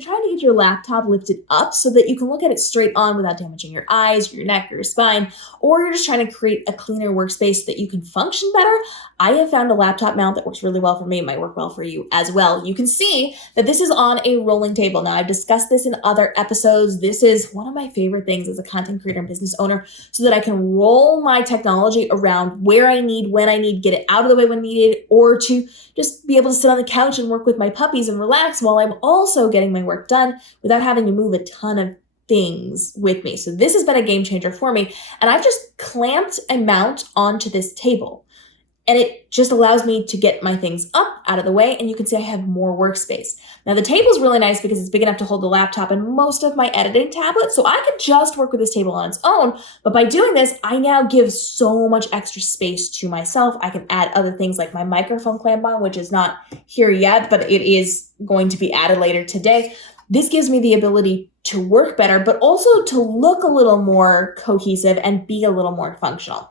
you're trying to get your laptop lifted up so that you can look at it straight on without damaging your eyes, your neck, or your spine, or you're just trying to create a cleaner workspace so that you can function better, I have found a laptop mount that works really well for me. It might work well for you as well. You can see that this is on a rolling table. Now, I've discussed this in other episodes. This is one of my favorite things as a content creator and business owner so that I can roll my technology around where I need, when I need, get it out of the way when needed, or to just be able to sit on the couch and work with my puppies and relax while I'm also getting my work done without having to move a ton of things with me. So this has been a game changer for me. And I've just clamped a mount onto this table. And it just allows me to get my things up out of the way. And you can see I have more workspace. Now the table is really nice because it's big enough to hold the laptop and most of my editing tablets. So I could just work with this table on its own. But by doing this, I now give so much extra space to myself. I can add other things like my microphone clamp on, which is not here yet, but it is going to be added later today. This gives me the ability to work better, but also to look a little more cohesive and be a little more functional.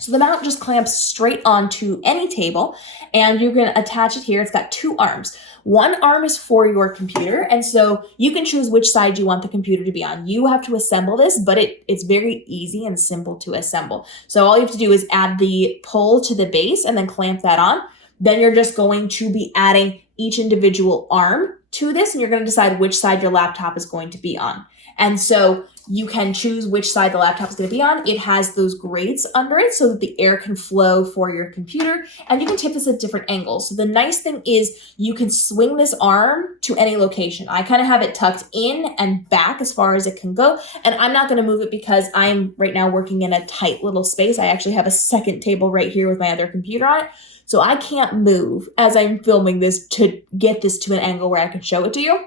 So the mount just clamps straight onto any table and you're going to attach it here. It's got two arms. One arm is for your computer. And so you can choose which side you want the computer to be on. You have to assemble this, but it's very easy and simple to assemble. So all you have to do is add the pull to the base and then clamp that on. Then you're just going to be adding each individual arm to this and you're going to decide which side your laptop is going to be on. And so you can choose which side the laptop is going to be on. It has those grates under it so that the air can flow for your computer, and you can tip this at different angles. So the nice thing is you can swing this arm to any location. I kind of have it tucked in and back as far as it can go, and I'm not going to move it because I'm right now working in a tight little space. I actually have a second table right here with my other computer on it. So I can't move as I'm filming this to get this to an angle where I can show it to you.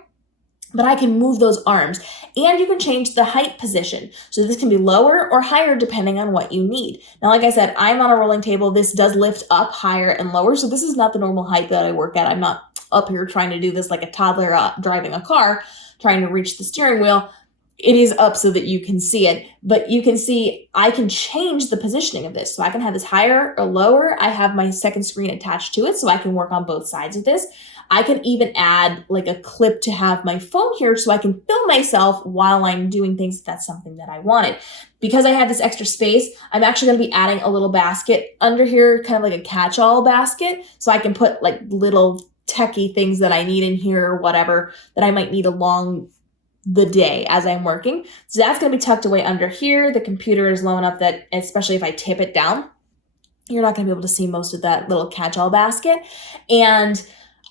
But I can move those arms and you can change the height position. So this can be lower or higher depending on what you need. Now, like I said, I'm on a rolling table. This does lift up higher and lower. So this is not the normal height that I work at. I'm not up here trying to do this like a toddler driving a car, trying to reach the steering wheel. It is up so that you can see it, but you can see I can change the positioning of this. So I can have this higher or lower. I have my second screen attached to it so I can work on both sides of this. I can even add like a clip to have my phone here so I can film myself while I'm doing things if that's something that I wanted. Because I have this extra space, I'm actually going to be adding a little basket under here, kind of like a catch-all basket. So I can put like little techie things that I need in here or whatever that I might need along the day as I'm working. So that's going to be tucked away under here. The computer is low enough that, especially if I tip it down, you're not going to be able to see most of that little catch-all basket. And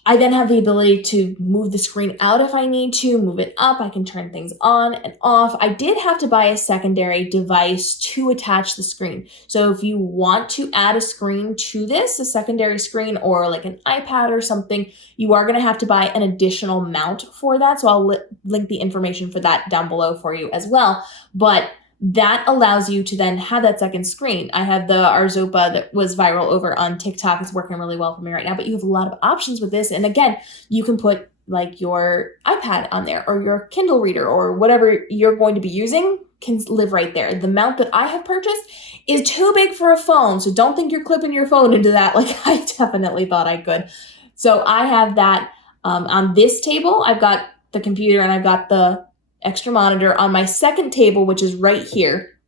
I then have the ability to move the screen out if I need to, move it up. I can turn things on and off. I did have to buy a secondary device to attach the screen. So if you want to add a screen to this, a secondary screen or like an iPad or something, you are going to have to buy an additional mount for that. So I'll link the information for that down below for you as well. But that allows you to then have that second screen. I have the Arzopa that was viral over on TikTok. It's working really well for me right now, but you have a lot of options with this. And again, you can put like your iPad on there or your Kindle reader or whatever you're going to be using can live right there. The mount that I have purchased is too big for a phone. So don't think you're clipping your phone into that like I definitely thought I could. So I have that on this table. I've got the computer and I've got the extra monitor. On my second table, which is right here,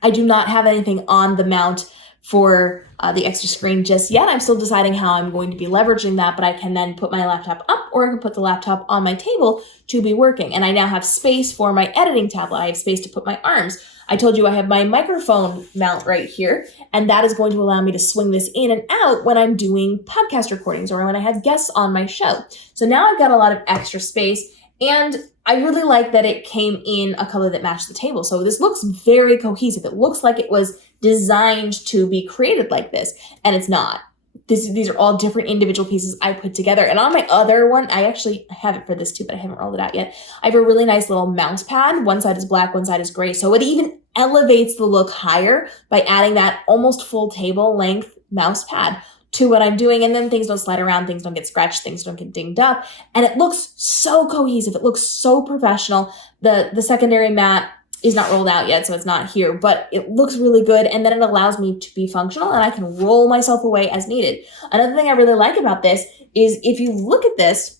I do not have anything on the mount for the extra screen just yet. I'm still deciding how I'm going to be leveraging that, but I can then put my laptop up or I can put the laptop on my table to be working. And I now have space for my editing tablet. I have space to put my arms. I told you I have my microphone mount right here, and that is going to allow me to swing this in and out when I'm doing podcast recordings or when I have guests on my show. So now I've got a lot of extra space. And I really like that it came in a color that matched the table. So this looks very cohesive. It looks like it was designed to be created like this, and it's not. These are all different individual pieces I put together. And on my other one, I actually have it for this too, but I haven't rolled it out yet. I have a really nice little mouse pad. One side is black, one side is gray. So it even elevates the look higher by adding that almost full table length mouse pad to what I'm doing. And then things don't slide around, things don't get scratched, things don't get dinged up. And it looks so cohesive. It looks so professional. The secondary mat is not rolled out yet, so it's not here, but it looks really good. And then it allows me to be functional and I can roll myself away as needed. Another thing I really like about this is if you look at this,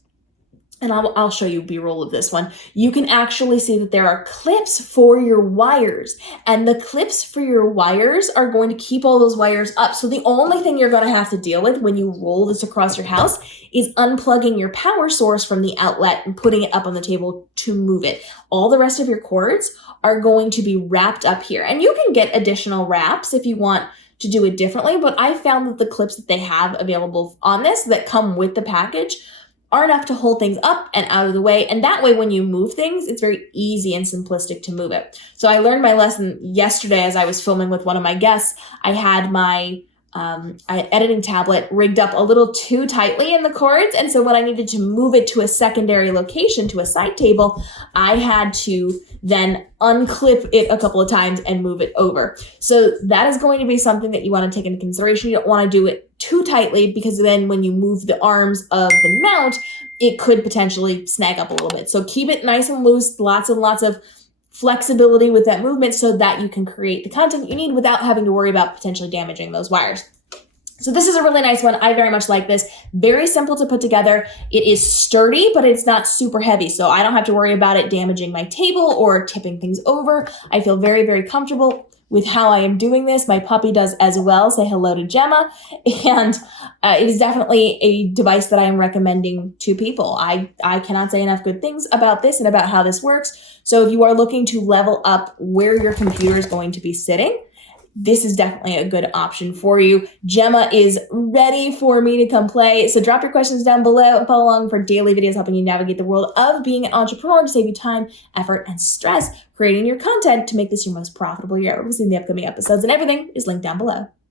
and I'll show you B-roll of this one, you can actually see that there are clips for your wires. And the clips for your wires are going to keep all those wires up. So the only thing you're going to have to deal with when you roll this across your house is unplugging your power source from the outlet and putting it up on the table to move it. All the rest of your cords are going to be wrapped up here. And you can get additional wraps if you want to do it differently, but I found that the clips that they have available on this that come with the package are enough to hold things up and out of the way. And that way, when you move things, it's very easy and simplistic to move it. So I learned my lesson yesterday as I was filming with one of my guests. I had my editing tablet rigged up a little too tightly in the cords. And so when I needed to move it to a secondary location, to a side table, I had to then unclip it a couple of times and move it over. So that is going to be something that you want to take into consideration. You don't want to do it too tightly, because then when you move the arms of the mount, it could potentially snag up a little bit. So keep it nice and loose, lots and lots of flexibility with that movement so that you can create the content you need without having to worry about potentially damaging those wires. So this is a really nice one. I very much like this. Very simple to put together. It is sturdy, but it's not super heavy. So I don't have to worry about it damaging my table or tipping things over. I feel very, very comfortable with how I am doing this. My puppy does as well. Say hello to Gemma. And it is definitely a device that I am recommending to people. I cannot say enough good things about this and about how this works. So if you are looking to level up where your computer is going to be sitting, this is definitely a good option for you. Gemma is ready for me to come play. So drop your questions down below and follow along for daily videos helping you navigate the world of being an entrepreneur to save you time, effort, and stress, creating your content to make this your most profitable year. We'll see in the upcoming episodes, and everything is linked down below.